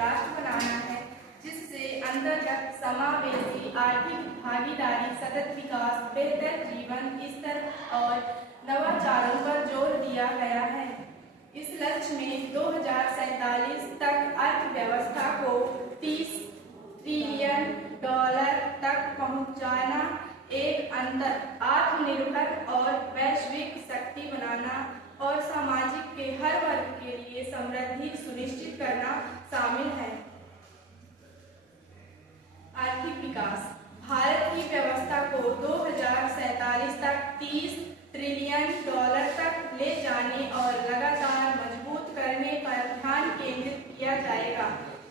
राष्ट्र बनाना है, जिससे अंतर्गत समावेशी आर्थिक भागीदारी, सतत विकास, बेहतर जीवन स्तर और नवाचारों पर जोर दिया गया है। इस लक्ष्य में 2047 तक अर्थव्यवस्था को $30 ट्रिलियन तक पहुंचाना, एक आत्मनिर्भर और वैश्विक शक्ति बनाना और सामाजिक के हर वर्ग के लिए समृद्धि सुनिश्चित करना शामिल है। आर्थिक विकास। भारत की व्यवस्था को 2047 तक $30 ट्रिलियन तक ले जाने और लगातार मजबूत करने पर ध्यान केंद्रित किया जाएगा।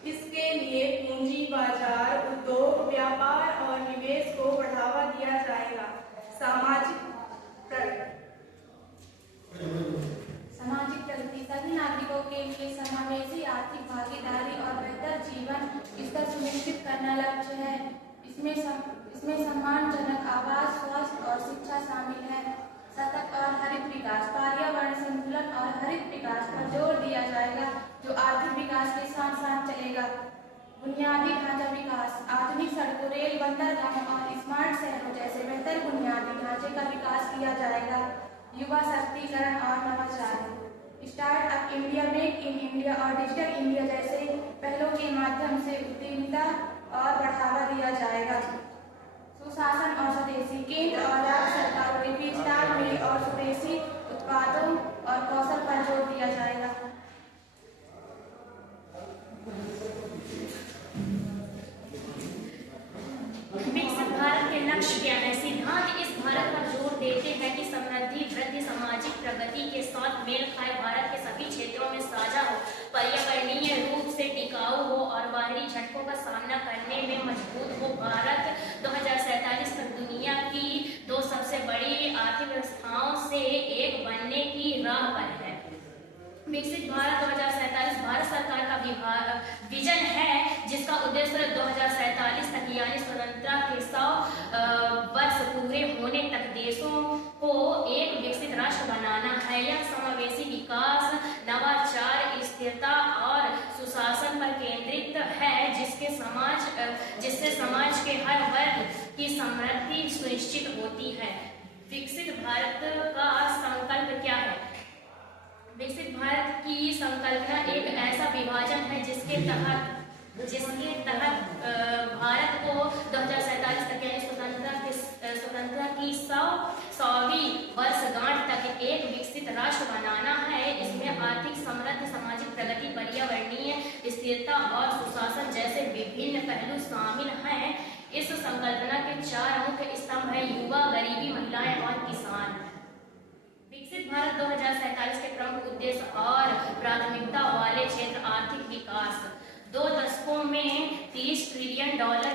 इसके लिए पूंजी बाजार, उद्योग, व्यापार और निवेश को बढ़ावा दिया जाएगा। सामाजिक प्रगति। सभी नागरिकों के लिए समावेशी आर्थिक भागीदारी और बेहतर जीवन स्तर सुनिश्चित करना लक्ष्य है। इसमें सम्मानजनक आवास, स्वास्थ्य और शिक्षा शामिल है। सतत और हरित विकास। पर्यावरण संतुलन और हरित विकास पर जोर दिया जाएगा, जो आर्थिक विकास के साथ साथ चलेगा। बुनियादी ढांचा विकास। आधुनिक सड़कों, रेल, बंदरगाहों और स्मार्ट शहरों जैसे बेहतर बुनियादी ढांचे का विकास किया जाएगा। युवा शक्तिकरण और नवाचार। Startup India, make in India और डिजिटल इंडिया जैसे पहलों के माध्यम से उद्यमिता और बढ़ावा दिया जाएगा। सुशासन और स्वदेशी। केंद्र और राज्य सरकारों के बीच तालमेल और स्वदेशी उत्पादों और कौशल पर जोर दिया जाएगा। विकसित भारत के लक्ष्य क्या है? सिद्धांत इस भारत पर जोर देते हैं कि समृद्धि, वृद्धि, सामाजिक प्रगति के साथ मेल खाए, भारत के सभी क्षेत्रों में साझा हो, पर्यावरणीय रूप से टिकाऊ हो और बाहरी झटकों का सामना करने में मजबूत हो। भारत 2047 तक दुनिया की 2 सबसे बड़ी आर्थिक व्यवस्थाओं से एक बनने की राह पर है। विकसित भारत 2047 भारत सरकार का विजन है, जिसका उद्देश्य 2047 तक यानी स्वतंत्रता के 100 वर्ष पूरे होने तक देशों को एक विकसित राष्ट्र बनाना है। यह समावेशी विकास, नवाचार, स्थिरता और सुशासन पर केंद्रित है, जिससे समाज के हर वर्ग की समृद्धि सुनिश्चित होती है। विकसित भारत का संकल्प क्या है? विकसित भारत की संकल्पना एक ऐसा विभाजन है जिसके तहत भारत को 2047 तक यानी स्वतंत्रता की 100वीं वर्षगांठ तक एक विकसित राष्ट्र बनाना है। इसमें आर्थिक समृद्धि, सामाजिक प्रगति, पर्यावरणीय स्थिरता और सुशासन जैसे विभिन्न पहलू शामिल हैं। इस संकल्पना के 4 मुख्य स्तंभ हैं: युवा, गरीबी, महिलाएं और किसान। विकसित भारत 2047 के प्रमुख उद्देश्य और प्राथमिकता वाले क्षेत्र। आर्थिक विकास। 2 दशकों में $30 ट्रिलियन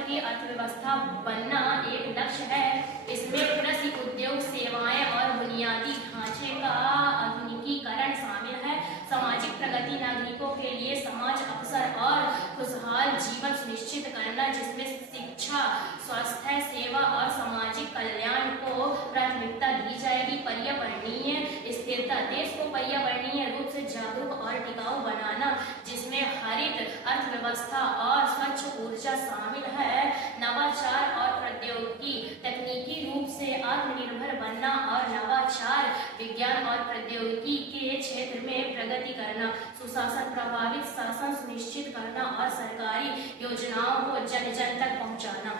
की अर्थव्यवस्था बनना एक लक्ष्य है। इसमें कृषि, उद्योग, सेवाएं और बुनियादी ढांचे का आधुनिकीकरण शामिल है। सामाजिक प्रगति। नागरिकों के लिए समाज अवसर और खुशहाल जीवन सुनिश्चित करना, जिसमें शिक्षा, स्वास्थ्य सेवा और सामाजिक कल्याण को प्राथमिकता दी जाएगी। पर्यावरणीय स्थिरता। देश को पर्यावरणीय रूप से जागरूक और टिकाऊ बनाना, जिसमें हरित अर्थव्यवस्था और स्वच्छ ऊर्जा शामिल है। नवाचार और प्रौद्योगिकी। तकनीकी रूप से आत्मनिर्भर बनना और नवाचार, विज्ञान और प्रौद्योगिकी के क्षेत्र में प्रगति करना। सुशासन। प्रभावित शासन सुनिश्चित करना और सरकारी योजनाओं को जन जन तक पहुंचाना।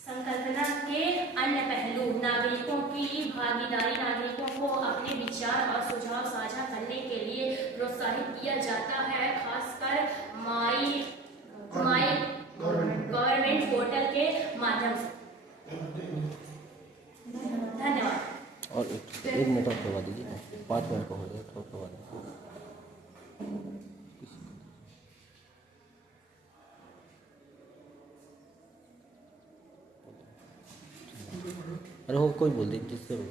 संकल्पना के अन्य पहलू। नागरिकों की भागीदारी। नागरिकों को अपने विचार और सुझाव साझा करने के लिए प्रोत्साहित किया जाता है, खासकर माई गवर्नमेंट पोर्टल के माध्यम से। धन्यवाद। और एक मिनट और करवा दीजिए, 5 मिनट का हो गया, थोड़ा करवा दीजिए। अरे हो, कोई बोल दीजिए, जिससे बोल।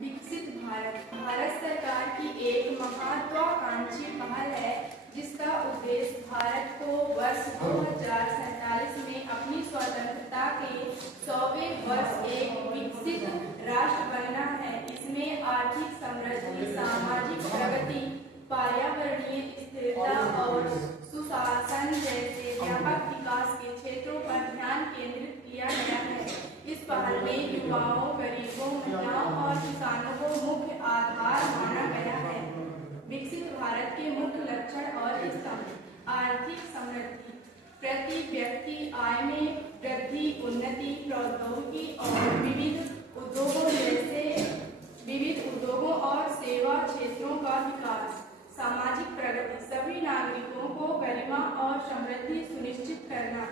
विकसित भारत भारत सरकार की एक महत्वाकांक्षी पहल है, जिसका उद्देश्य भारत को वर्ष 2047 में अपनी स्वतंत्रता के 100वें वर्ष एक विकसित राष्ट्र बनना है। इसमें आर्थिक समृद्धि, सामाजिक प्रगति, पर्यावरणीय स्थिरता और सुशासन जैसे व्यापक विकास के क्षेत्रों पर ध्यान केंद्रित किया गया है। इस पहल में युवाओं, गरीबों, महिलाओं और किसानों को मुख्य आधार माना गया है। विकसित भारत के मुख्य लक्षण और स्तंभ: आर्थिक समृद्धि, प्रति व्यक्ति आय में वृद्धि, उन्नति, प्रौद्योगिकी और विविध उद्योगों और सेवा क्षेत्रों का विकास। सामाजिक प्रगति, सभी नागरिकों को गरिमा और समृद्धि सुनिश्चित करना।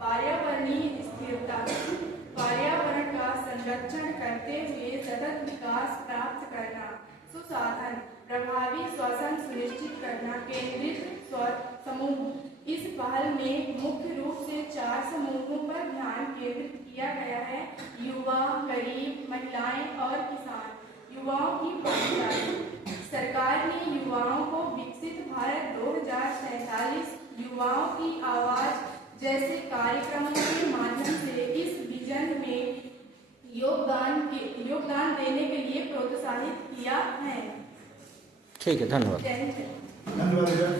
पर्यावरणीय स्थिरता, पर्यावरण का संरक्षण करते हुए सतत विकास प्राप्त करना। सुशासन, प्रभावी शासन सुनिश्चित करना। केंद्रित समूह, इस पहल में मुख्य रूप से 4 समूहों पर ध्यान केंद्रित किया गया है: युवा, गरीब, महिलाएं और किसान। युवाओं की भागीदारी, सरकार ने युवाओं को विकसित भारत 2047 युवाओं की आवाज जैसे कार्यक्रमों के माध्यम से इस विजन में योगदान देने के लिए प्रोत्साहित किया है। ठीक है, धन्यवाद। जय हिंद। धन्यवाद।